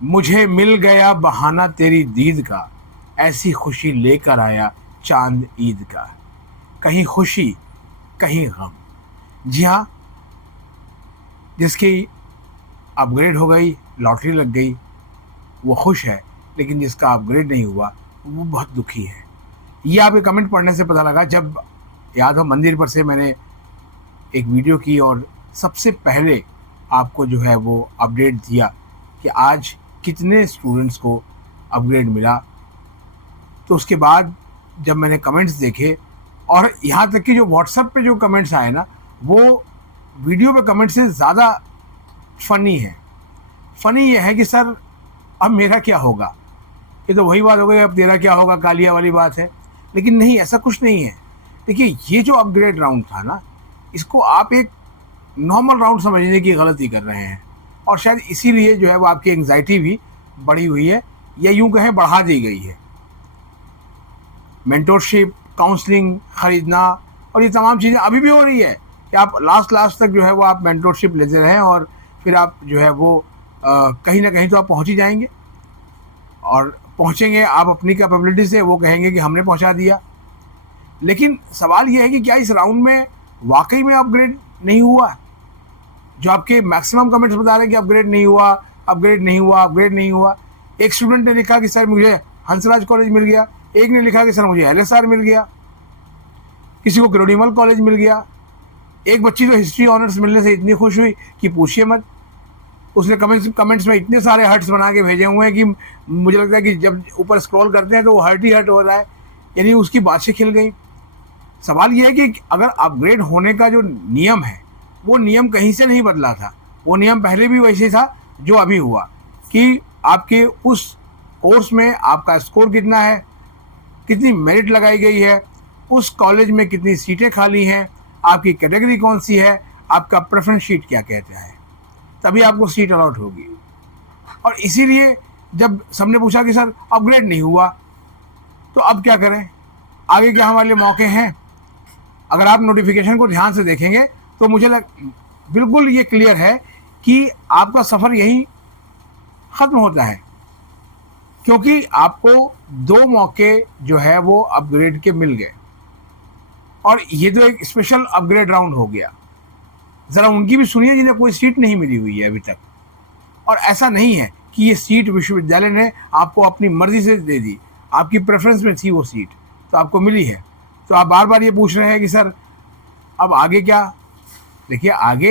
मुझे मिल गया बहाना तेरी दीद का, ऐसी खुशी लेकर आया चांद ईद का। कहीं खुशी कहीं गम। जी हाँ, जिसकी अपग्रेड हो गई, लॉटरी लग गई, वो खुश है, लेकिन जिसका अपग्रेड नहीं हुआ वो बहुत दुखी है। ये आपके कमेंट पढ़ने से पता लगा, जब याद हो मंदिर पर से मैंने एक वीडियो की और सबसे पहले आपको जो है वो अपडेट दिया कि आज कितने स्टूडेंट्स को अपग्रेड मिला। तो उसके बाद जब मैंने कमेंट्स देखे, और यहाँ तक कि जो व्हाट्सएप पे जो कमेंट्स आए ना, वो वीडियो पे कमेंट से ज़्यादा फ़नी है। फ़नी ये है कि सर अब मेरा क्या होगा, ये तो वही बात हो गई, अब तेरा क्या होगा कालिया वाली बात है। लेकिन नहीं, ऐसा कुछ नहीं है। देखिए, ये जो अपग्रेड राउंड था ना, इसको आप एक नॉर्मल राउंड समझने की गलती कर रहे हैं, और शायद इसीलिए जो है वो आपकी एंग्जाइटी भी बढ़ी हुई है, या यूं कहें बढ़ा दी गई है। मेंटोरशिप, काउंसलिंग खरीदना और ये तमाम चीज़ें अभी भी हो रही है कि आप लास्ट तक जो है वो आप मेंटोरशिप लेते रहें, और फिर आप जो है वो कहीं ना कहीं तो आप पहुंच ही जाएंगे, और पहुंचेंगे आप अपनी कैपेबिलिटी से, वो कहेंगे कि हमने पहुंचा दिया। लेकिन सवाल ये है कि क्या इस राउंड में वाकई में अपग्रेड नहीं हुआ? जो आपके मैक्सिमम कमेंट्स बता रहे हैं कि अपग्रेड नहीं हुआ, अपग्रेड नहीं हुआ, अपग्रेड नहीं हुआ। एक स्टूडेंट ने लिखा कि सर मुझे हंसराज कॉलेज मिल गया, एक ने लिखा कि सर मुझे LSR मिल गया, किसी को क्रोडीमल कॉलेज मिल गया। एक बच्ची तो हिस्ट्री ऑनर्स मिलने से इतनी खुश हुई कि पूछिए मत। उसने कमेंट्स में इतने सारे हर्ट्स बना के भेजे हुए हैं कि मुझे लगता है कि जब ऊपर स्क्रॉल करते हैं तो वो हर्ट ही हर्ट हो रहा है, यानी उसकी बातें खिल गई। सवाल यह है कि अगर अपग्रेड होने का जो नियम है, वो नियम कहीं से नहीं बदला था, वो नियम पहले भी वैसे था जो अभी हुआ, कि आपके उस कोर्स में आपका स्कोर कितना है, कितनी मेरिट लगाई गई है, उस कॉलेज में कितनी सीटें खाली हैं, आपकी कैटेगरी कौन सी है, आपका प्रेफरेंस शीट क्या कहता है, तभी आपको सीट अलॉट होगी। और इसीलिए जब सबने पूछा कि सर अपग्रेड नहीं हुआ तो अब क्या करें, आगे क्या हमारे लिए मौके हैं, अगर आप नोटिफिकेशन को ध्यान से देखेंगे तो बिल्कुल ये क्लियर है कि आपका सफ़र यहीं ख़त्म होता है, क्योंकि आपको 2 मौके जो है वो अपग्रेड के मिल गए, और ये तो एक स्पेशल अपग्रेड राउंड हो गया। ज़रा उनकी भी सुनिए जिन्हें कोई सीट नहीं मिली हुई है अभी तक। और ऐसा नहीं है कि ये सीट विश्वविद्यालय ने आपको अपनी मर्जी से दे दी, आपकी प्रेफरेंस में थी वो सीट तो आपको मिली है। तो आप बार बार ये पूछ रहे हैं कि सर अब आगे क्या? देखिए, आगे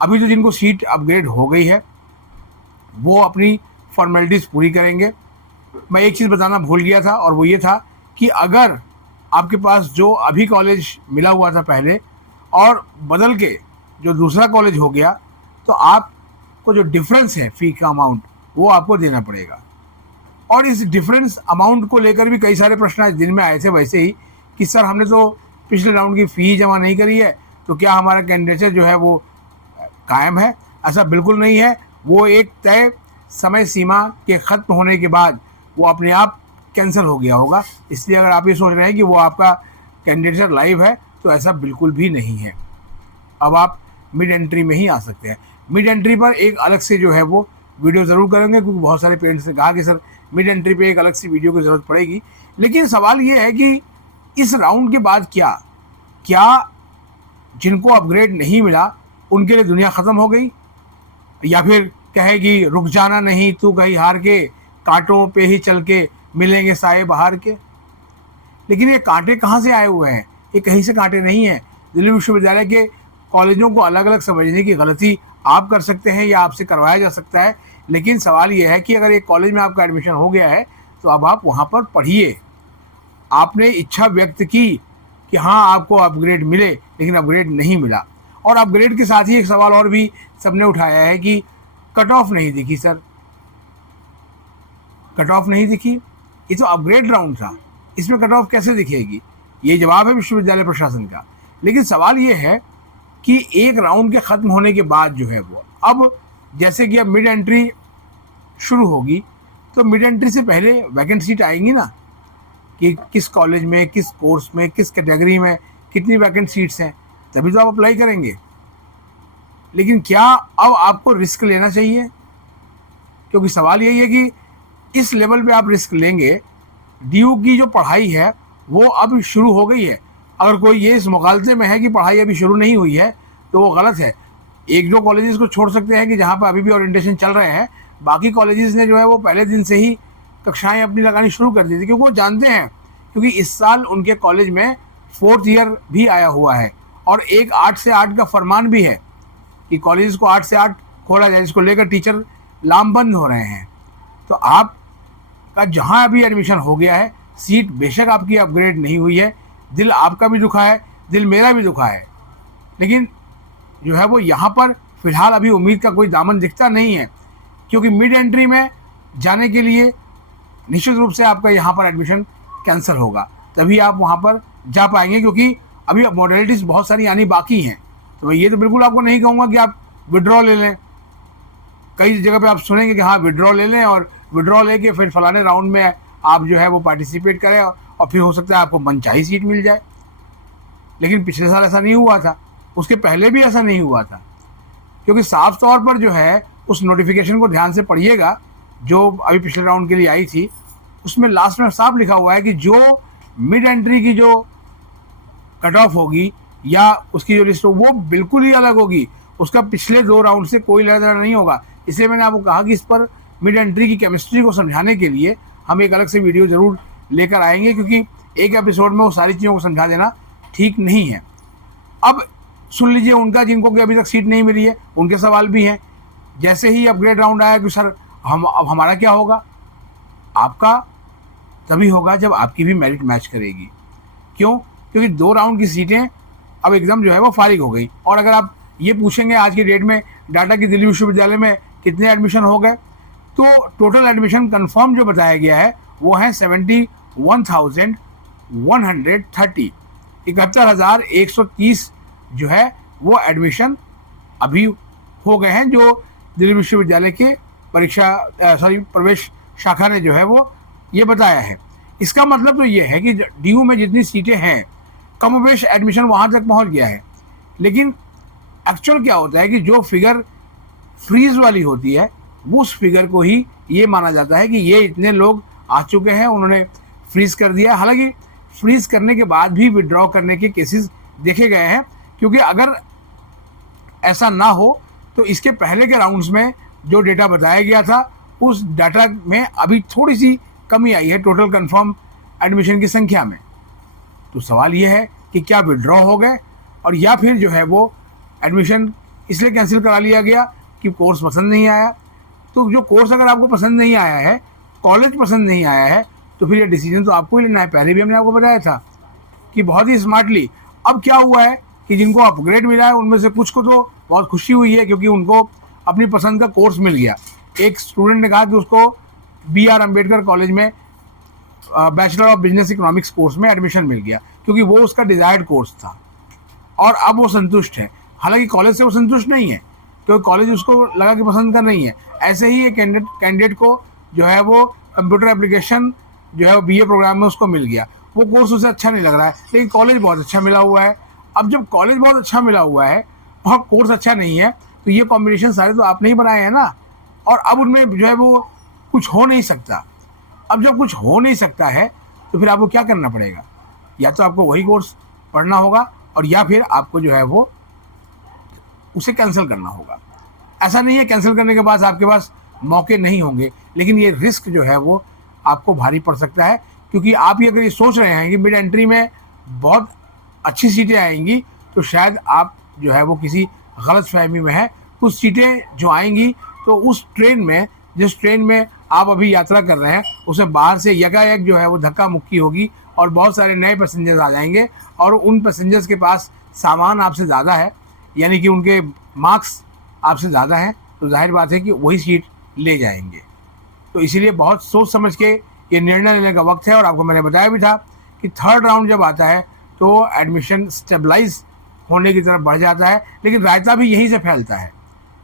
अभी तो जिनको सीट अपग्रेड हो गई है वो अपनी फॉर्मेलिटीज़ पूरी करेंगे। मैं एक चीज़ बताना भूल गया था, और वो ये था कि अगर आपके पास जो अभी कॉलेज मिला हुआ था पहले और बदल के जो दूसरा कॉलेज हो गया, तो आपको जो डिफरेंस है फ़ी का अमाउंट वो आपको देना पड़ेगा। और इस डिफरेंस अमाउंट को लेकर भी कई सारे प्रश्न आज दिन में आए थे वैसे ही, कि सर हमने तो पिछले राउंड की फ़ी जमा नहीं करी है, तो क्या हमारा कैंडिडेचर जो है वो कायम है? ऐसा बिल्कुल नहीं है। वो एक तय समय सीमा के ख़त्म होने के बाद वो अपने आप कैंसिल हो गया होगा। इसलिए अगर आप ये सोच रहे हैं कि वो आपका कैंडिडेचर लाइव है, तो ऐसा बिल्कुल भी नहीं है। अब आप मिड एंट्री में ही आ सकते हैं। मिड एंट्री पर एक अलग से जो है वो वीडियो ज़रूर करेंगे, क्योंकि बहुत सारे पेरेंट्स ने कहा कि सर मिड एंट्री पे एक अलग सी वीडियो की ज़रूरत पड़ेगी। लेकिन सवाल ये है कि इस राउंड के बाद क्या जिनको अपग्रेड नहीं मिला उनके लिए दुनिया ख़त्म हो गई, या फिर कहेगी रुक जाना नहीं तू कहीं हार के, कांटों पे ही चल के मिलेंगे साए बहार के। लेकिन ये कांटे कहाँ से आए हुए हैं? ये कहीं से कांटे नहीं हैं। दिल्ली विश्वविद्यालय के कॉलेजों को अलग अलग समझने की गलती आप कर सकते हैं या आपसे करवाया जा सकता है। लेकिन सवाल ये है कि अगर एक कॉलेज में आपका एडमिशन हो गया है तो अब आप वहाँ पर पढ़िए। आपने इच्छा व्यक्त की कि हाँ आपको अपग्रेड मिले, लेकिन अपग्रेड नहीं मिला। और अपग्रेड के साथ ही एक सवाल और भी सबने उठाया है कि कट ऑफ नहीं दिखी। सर, कट ऑफ नहीं दिखी? ये तो अपग्रेड राउंड था, इसमें कट ऑफ कैसे दिखेगी? ये जवाब है विश्वविद्यालय प्रशासन का। लेकिन सवाल ये है कि एक राउंड के ख़त्म होने के बाद जो है वो अब जैसे कि अब मिड एंट्री शुरू होगी, तो मिड एंट्री से पहले वैकेंट सीट आएंगी ना, कि किस कॉलेज में, किस कोर्स में, किस कैटेगरी में कितनी वैकेंट सीट्स हैं, तभी तो आप अप्लाई करेंगे। लेकिन क्या अब आपको रिस्क लेना चाहिए? क्योंकि सवाल यही है कि इस लेवल पे आप रिस्क लेंगे। डीयू की जो पढ़ाई है वो अब शुरू हो गई है। अगर कोई ये इस मुगालते में है कि पढ़ाई अभी शुरू नहीं हुई है तो वो गलत है। एक दो कॉलेजेस को छोड़ सकते हैं कि जहाँ पर अभी भी ओरिएंटेशन चल रहे हैं, बाकी कॉलेजेस ने जो है वो पहले दिन से ही कक्षाएं अपनी लगानी शुरू कर दी थी, क्योंकि वो जानते हैं, क्योंकि इस साल उनके कॉलेज में 4th ईयर भी आया हुआ है और एक 8 से 8 का फरमान भी है कि कॉलेज को 8 से 8 खोला जाए, जिसको लेकर टीचर लामबंद हो रहे हैं। तो आपका जहाँ अभी एडमिशन हो गया है, सीट बेशक आपकी अपग्रेड नहीं हुई है, दिल आपका भी दुखा है, दिल मेरा भी दुखा है, लेकिन जो है वो यहाँ पर फ़िलहाल अभी उम्मीद का कोई दामन दिखता नहीं है, क्योंकि मिड एंट्री में जाने के लिए निश्चित रूप से आपका यहाँ पर एडमिशन कैंसिल होगा, तभी आप वहाँ पर जा पाएंगे, क्योंकि अभी मॉडलिटीज़ बहुत सारी आनी बाकी हैं। तो मैं ये तो बिल्कुल आपको नहीं कहूँगा कि आप विड्रॉ ले लें। कई जगह पे आप सुनेंगे कि हाँ विड्रॉ ले लें, और विड्रॉ लेके फिर फलाने राउंड में आप जो है वो पार्टिसिपेट करें और फिर हो सकता है आपको मनचाही सीट मिल जाए। लेकिन पिछले साल ऐसा नहीं हुआ था, उसके पहले भी ऐसा नहीं हुआ था, क्योंकि साफ तौर पर जो है उस नोटिफिकेशन को ध्यान से पढ़िएगा जो अभी पिछले राउंड के लिए आई थी। उसमें लास्ट में साफ लिखा हुआ है कि जो मिड एंट्री की जो कट ऑफ होगी या उसकी जो लिस्ट हो वो बिल्कुल ही अलग होगी, उसका पिछले 2 राउंड से कोई लेना देना नहीं होगा। इसलिए मैंने आपको कहा कि इस पर मिड एंट्री की केमिस्ट्री को समझाने के लिए हम एक अलग से वीडियो ज़रूर लेकर आएंगे, क्योंकि एक एपिसोड में वो सारी चीज़ों को समझा देना ठीक नहीं है। अब सुन लीजिए उनका, जिनको कि अभी तक सीट नहीं मिली है, उनके सवाल भी हैं। जैसे ही अपग्रेड राउंड आया कि सर अब हमारा क्या होगा, आपका तभी होगा जब आपकी भी मेरिट मैच करेगी। क्यों? क्योंकि 2 राउंड की सीटें अब एकदम जो है वो फारिग हो गई। और अगर आप ये पूछेंगे आज की डेट में डाटा की दिल्ली विश्वविद्यालय में कितने एडमिशन हो गए, तो टोटल एडमिशन कंफर्म जो बताया गया है वो है 71,130, 71,130 जो है वो एडमिशन अभी हो गए हैं, जो दिल्ली विश्वविद्यालय के प्रवेश शाखा ने जो है वो ये बताया है। इसका मतलब तो ये है कि डीयू में जितनी सीटें हैं कमोबेश एडमिशन वहाँ तक पहुँच गया है। लेकिन एक्चुअल क्या होता है कि जो फिगर फ्रीज वाली होती है उस फिगर को ही ये माना जाता है कि ये इतने लोग आ चुके हैं, उन्होंने फ्रीज कर दिया। हालांकि फ्रीज करने के बाद भी विड्रॉ करने के केसेस देखे गए हैं, क्योंकि अगर ऐसा ना हो तो इसके पहले के राउंड्स में जो डेटा बताया गया था उस डाटा में अभी थोड़ी सी कमी आई है टोटल कंफर्म एडमिशन की संख्या में। तो सवाल ये है कि क्या विड्रॉ हो गए और या फिर जो है वो एडमिशन इसलिए कैंसिल करा लिया गया कि कोर्स पसंद नहीं आया। तो जो कोर्स अगर आपको पसंद नहीं आया है, कॉलेज पसंद नहीं आया है, तो फिर ये डिसीजन तो आपको ही लेना है। पहले भी हमने आपको बताया था कि बहुत ही स्मार्टली। अब क्या हुआ है कि जिनको अपग्रेड मिला है उनमें से कुछ को तो बहुत खुशी हुई है, क्योंकि उनको अपनी पसंद का कोर्स मिल गया। एक स्टूडेंट ने कहा कि उसको BR अम्बेडकर कॉलेज में bachelor of business economics course में एडमिशन मिल गया, क्योंकि वो उसका डिज़ायर्ड कोर्स था और अब वो संतुष्ट है। हालांकि कॉलेज से वो संतुष्ट नहीं है, क्योंकि कॉलेज उसको लगा कि पसंद का नहीं है। ऐसे ही एक कैंडिडेट को जो है वो कंप्यूटर एप्लीकेशन जो है वो BA प्रोग्राम में उसको मिल गया, वो कोर्स उसे अच्छा नहीं लग रहा है, लेकिन कॉलेज बहुत अच्छा मिला हुआ है। अब जब कॉलेज बहुत अच्छा मिला हुआ है और कोर्स अच्छा नहीं है, तो ये कॉम्बिनेशन सारे तो आपने ही बनाए हैं ना, और अब उनमें जो है वो कुछ हो नहीं सकता। अब जब कुछ हो नहीं सकता है तो फिर आपको क्या करना पड़ेगा? या तो आपको वही कोर्स पढ़ना होगा और या फिर आपको जो है वो उसे कैंसिल करना होगा। ऐसा नहीं है कैंसिल करने के बाद आपके पास मौके नहीं होंगे, लेकिन ये रिस्क जो है वो आपको भारी पड़ सकता है, क्योंकि आप ये अगर ये सोच रहे हैं कि मिड एंट्री में बहुत अच्छी सीटें आएंगी, तो शायद आप जो है वो किसी गलत फहमी में है। कुछ सीटें जो आएंगी तो उस ट्रेन में, जिस ट्रेन में आप अभी यात्रा कर रहे हैं, उसमें बाहर से यकायक जो है वो धक्का मुक्की होगी और बहुत सारे नए पैसेंजर्स आ जाएंगे, और उन पैसेंजर्स के पास सामान आपसे ज़्यादा है, यानी कि उनके मार्क्स आपसे ज़्यादा हैं, तो जाहिर बात है कि वही सीट ले जाएंगे। तो इसीलिए बहुत सोच समझ के ये निर्णय लेने का वक्त है। और आपको मैंने बताया भी था कि 3rd राउंड जब आता है तो एडमिशन स्टेबलाइज होने की तरफ बढ़ जाता है, लेकिन रायता भी यहीं से फैलता है,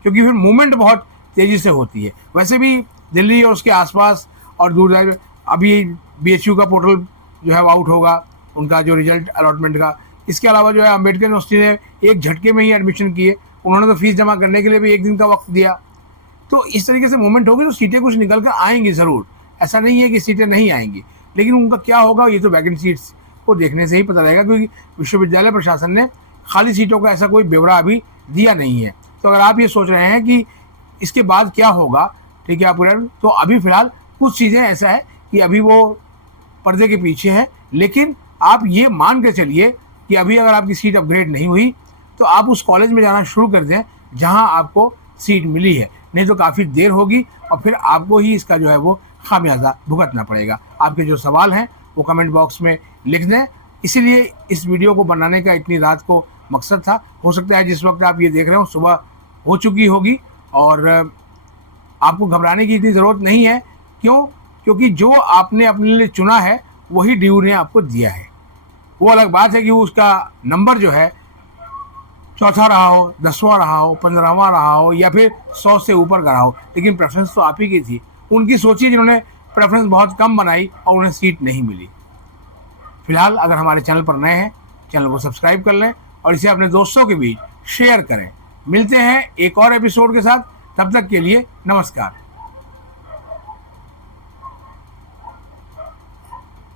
क्योंकि फिर मूवमेंट बहुत तेज़ी से होती है। वैसे भी दिल्ली और उसके आसपास और दूर अभी BHU का पोर्टल जो है आउट होगा, उनका जो रिजल्ट अलॉटमेंट का। इसके अलावा जो है अम्बेडकर यूनिवर्सिटी ने एक झटके में ही एडमिशन किए, उन्होंने तो फीस जमा करने के लिए भी 1 दिन का वक्त दिया। तो इस तरीके से मूवमेंट होगी तो सीटें कुछ निकल कर आएंगी ज़रूर, ऐसा नहीं है कि सीटें नहीं आएंगी, लेकिन उनका क्या होगा ये तो वैकेंट सीट्स को देखने से ही पता लगेगा, क्योंकि विश्वविद्यालय प्रशासन ने खाली सीटों का ऐसा कोई ब्यौरा अभी दिया नहीं है। तो अगर आप ये सोच रहे हैं कि इसके बाद क्या होगा, ठीक है आपको, तो अभी फ़िलहाल कुछ चीज़ें ऐसा है कि अभी वो पर्दे के पीछे है, लेकिन आप ये मान के चलिए कि अभी अगर आपकी सीट अपग्रेड नहीं हुई तो आप उस कॉलेज में जाना शुरू कर दें जहां आपको सीट मिली है, नहीं तो काफ़ी देर होगी और फिर आपको ही इसका जो है वो खामियाजा भुगतना पड़ेगा। आपके जो सवाल हैं वो कमेंट बॉक्स में लिख दें। इसीलिए इस वीडियो को बनाने का इतनी रात को मकसद था। हो सकता है जिस वक्त आप ये देख रहे हो सुबह हो चुकी होगी और आपको घबराने की इतनी ज़रूरत नहीं है। क्यों? क्योंकि जो आपने अपने लिए चुना है वही ड्यू ने आपको दिया है। वो अलग बात है कि उसका नंबर जो है चौथा रहा हो, 10वां रहा हो, 15वां रहा हो या फिर 100 से ऊपर का रहा हो, लेकिन प्रेफरेंस तो आप ही की थी। उनकी सोचिए जिन्होंने प्रेफरेंस बहुत कम बनाई और उन्हें सीट नहीं मिली। फिलहाल अगर हमारे चैनल पर नए हैं, चैनल को सब्सक्राइब कर लें और इसे अपने दोस्तों के बीच शेयर करें। मिलते हैं एक और एपिसोड के साथ, तब तक के लिए नमस्कार।